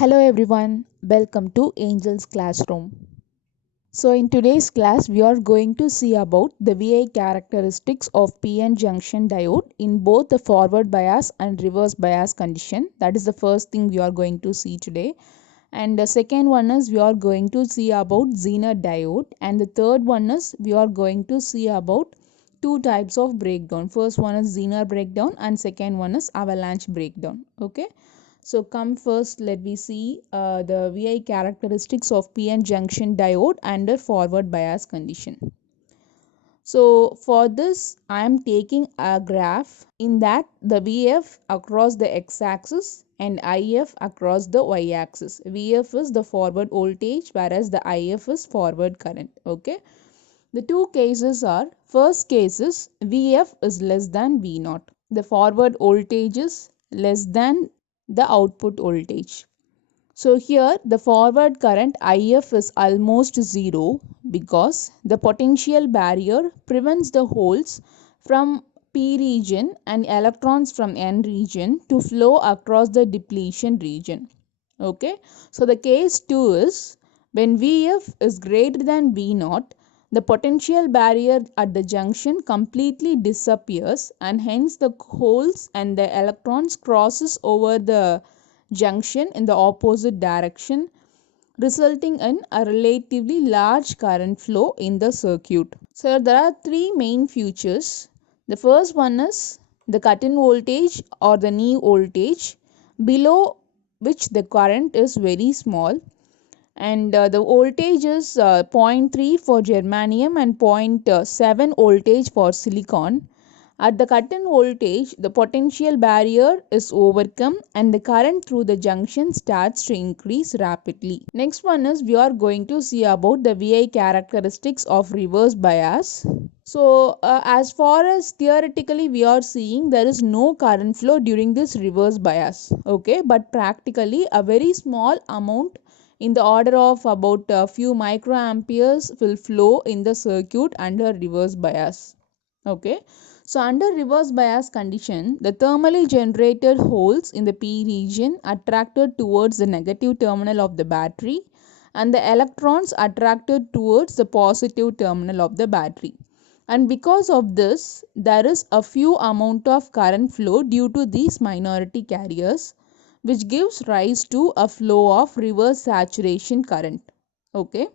Hello everyone, welcome to Angel's Classroom. So in today's class we are going to see about the VI characteristics of PN junction diode in both the forward bias and reverse bias condition. That is the first thing we are going to see today. And the second one is we are going to see about Zener diode, and the third one is we are going to see about two types of breakdown. First one is Zener breakdown and second one is avalanche breakdown. Okay. So come first, let me see the VI characteristics of PN junction diode under forward bias condition. So for this, I am taking a graph in that the VF across the x-axis and IF across the y-axis. VF is the forward voltage, whereas the IF is forward current. Okay. The two cases are, first case is VF is less than V naught. The forward voltage is less than the output voltage. So here the forward current IF is almost zero because the potential barrier prevents the holes from P region and electrons from N region to flow across the depletion region. Okay. So the case 2 is when VF is greater than V naught, the potential barrier at the junction completely disappears and hence the holes and the electrons crosses over the junction in the opposite direction, resulting in a relatively large current flow in the circuit. So there are three main features. The first one is the cut-in voltage or the knee voltage, below which the current is very small, and the voltage is 0.3 for germanium and 0.7 voltage for silicon. At the cut-in voltage, the potential barrier is overcome and the current through the junction starts to increase rapidly. Next one is we are going to see about the VI characteristics of reverse bias. So as far as theoretically we are seeing, there is no current flow during this reverse bias. Okay, but practically a very small amount in the order of about a few microamperes will flow in the circuit under reverse bias. Okay. So under reverse bias condition, the thermally generated holes in the P region attracted towards the negative terminal of the battery and the electrons attracted towards the positive terminal of the battery. And because of this, there is a few amount of current flow due to these minority carriers, which gives rise to a flow of reverse saturation current. Okay.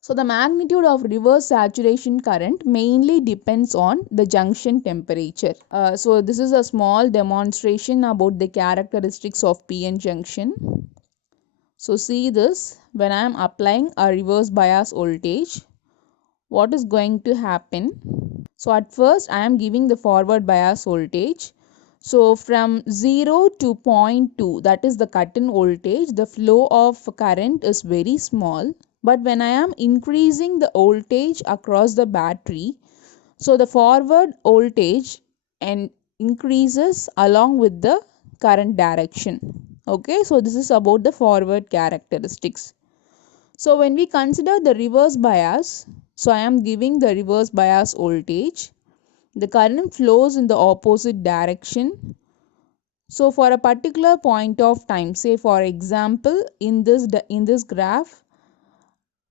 So the magnitude of reverse saturation current mainly depends on the junction temperature. So this is a small demonstration about the characteristics of PN junction. So see this, when I am applying a reverse bias voltage, what is going to happen? So at first I am giving the forward bias voltage. So from 0 to 0.2, that is the cut-in voltage, the flow of current is very small. But when I am increasing the voltage across the battery, so the forward voltage and increases along with the current direction. Okay, so this is about the forward characteristics. So when we consider the reverse bias, so I am giving the reverse bias voltage. The current flows in the opposite direction. So for a particular point of time, say for example in this graph,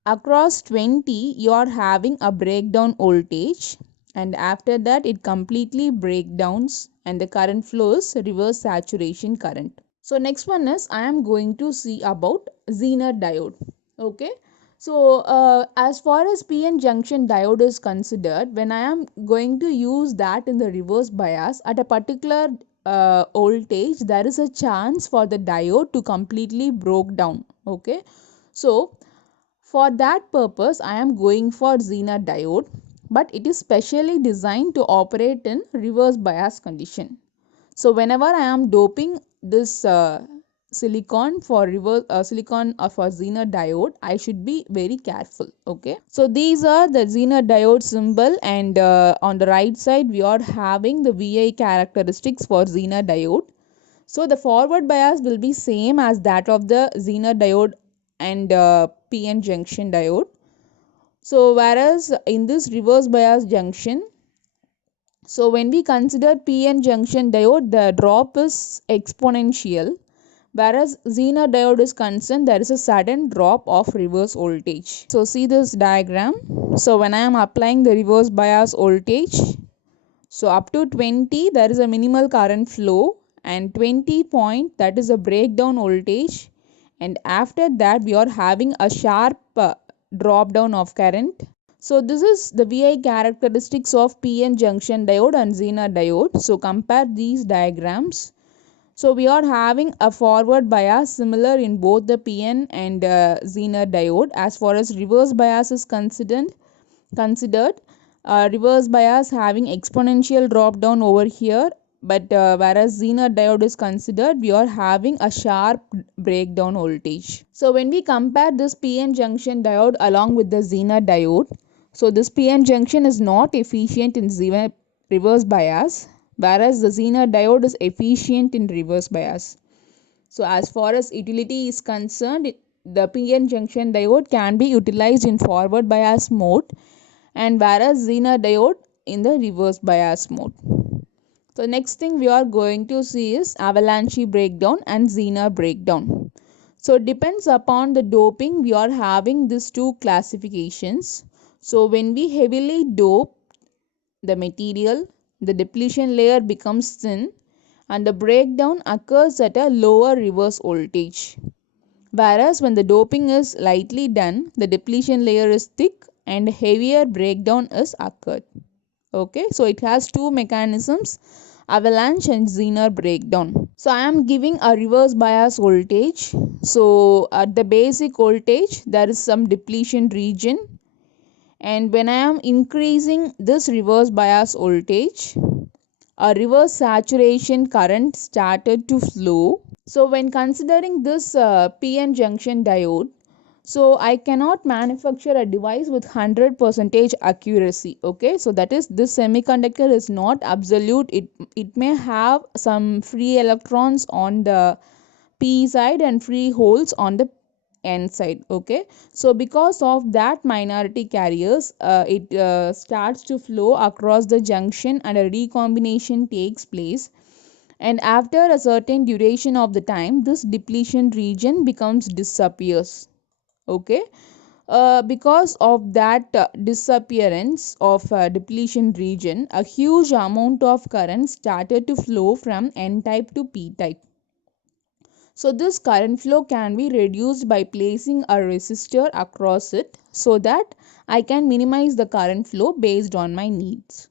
across 20 you are having a breakdown voltage, and after that it completely breakdowns and the current flows reverse saturation current. So next one is I am going to see about Zener diode. Okay. So as far as PN junction diode is considered, when I am going to use that in the reverse bias at a particular voltage, there is a chance for the diode to completely broke down. Okay. So for that purpose, I am going for Zener diode, but it is specially designed to operate in reverse bias condition. So whenever I am doping this silicon for Zener diode, I should be very careful. Okay. So these are the Zener diode symbol, and on the right side we are having the VI characteristics for Zener diode. So the forward bias will be same as that of the Zener diode and PN junction diode. So whereas in this reverse bias junction, so when we consider PN junction diode, the drop is exponential, Whereas Zener diode is concerned, there is a sudden drop of reverse voltage. So see this diagram. So when I am applying the reverse bias voltage, so up to 20 there is a minimal current flow, and 20 point that is a breakdown voltage, and after that we are having a sharp drop down of current. So this is the VI characteristics of PN junction diode and Zener diode. So compare these diagrams. So we are having a forward bias similar in both the PN and Zener diode. As far as reverse bias is considered, reverse bias having exponential drop down over here, but whereas Zener diode is considered, we are having a sharp breakdown voltage. So when we compare this PN junction diode along with the Zener diode, so this PN junction is not efficient in reverse bias, whereas the Zener diode is efficient in reverse bias. So as far as utility is concerned, the PN junction diode can be utilized in forward bias mode, and whereas Zener diode in the reverse bias mode. So next thing we are going to see is avalanche breakdown and Zener breakdown. So depends upon the doping, we are having these two classifications. So when we heavily dope the material, the depletion layer becomes thin and the breakdown occurs at a lower reverse voltage. Whereas when the doping is lightly done, the depletion layer is thick and heavier breakdown is occurred. Okay, so it has two mechanisms, avalanche and Zener breakdown. So I am giving a reverse bias voltage. So at the basic voltage there is some depletion region, and when I am increasing this reverse bias voltage, a reverse saturation current started to flow. So when considering this PN junction diode, so I cannot manufacture a device with 100% accuracy. Okay, so that is, this semiconductor is not absolute. It may have some free electrons on the P side and free holes on the N side. Okay, so because of that minority carriers, it starts to flow across the junction and a recombination takes place, and after a certain duration of the time this depletion region becomes disappears. Okay, because of that disappearance of depletion region, a huge amount of current started to flow from N type to P type. So this current flow can be reduced by placing a resistor across it, so that I can minimize the current flow based on my needs.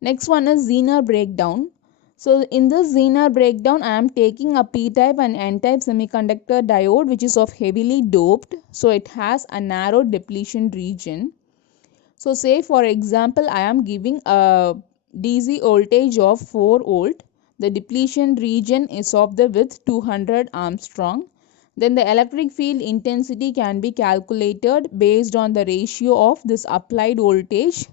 Next one is Zener breakdown. So in this Zener breakdown, I am taking a p-type and n-type semiconductor diode which is of heavily doped. So it has a narrow depletion region. So say for example, I am giving a DC voltage of 4 volt. The depletion region is of the width 200 Armstrong. Then the electric field intensity can be calculated based on the ratio of this applied voltage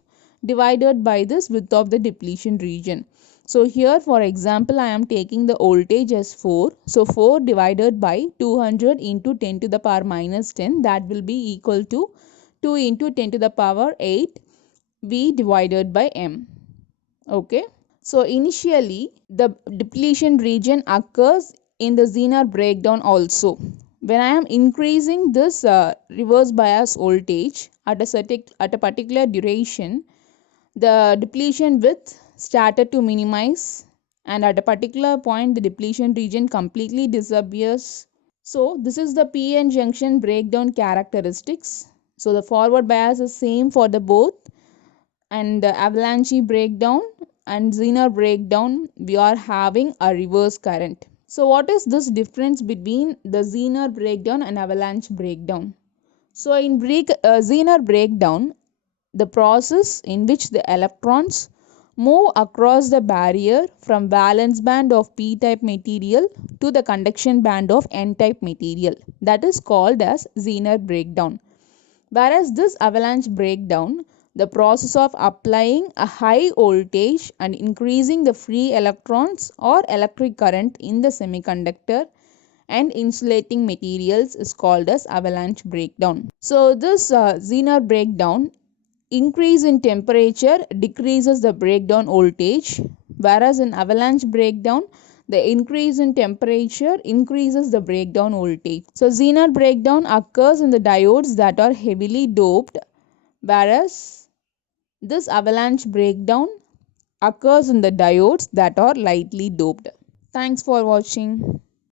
divided by this width of the depletion region. So here for example I am taking the voltage as 4. So 4 divided by 200 into 10 to the power minus 10, that will be equal to 2 into 10 to the power 8 V divided by M. Okay. So initially the depletion region occurs in the Zener breakdown also. When I am increasing this reverse bias voltage at a particular duration, the depletion width started to minimize, and at a particular point the depletion region completely disappears. So this is the PN junction breakdown characteristics. So the forward bias is same for the both, and the avalanche breakdown and Zener breakdown we are having a reverse current. So what is this difference between the Zener breakdown and avalanche breakdown? So in Zener breakdown, the process in which the electrons move across the barrier from valence band of p-type material to the conduction band of n-type material, that is called as Zener breakdown. Whereas this avalanche breakdown, the process of applying a high voltage and increasing the free electrons or electric current in the semiconductor and insulating materials is called as avalanche breakdown. So this Zener breakdown, increase in temperature decreases the breakdown voltage, whereas in avalanche breakdown The increase in temperature increases the breakdown voltage. So Zener breakdown occurs in the diodes that are heavily doped, whereas this avalanche breakdown occurs in the diodes that are lightly doped. Thanks for watching.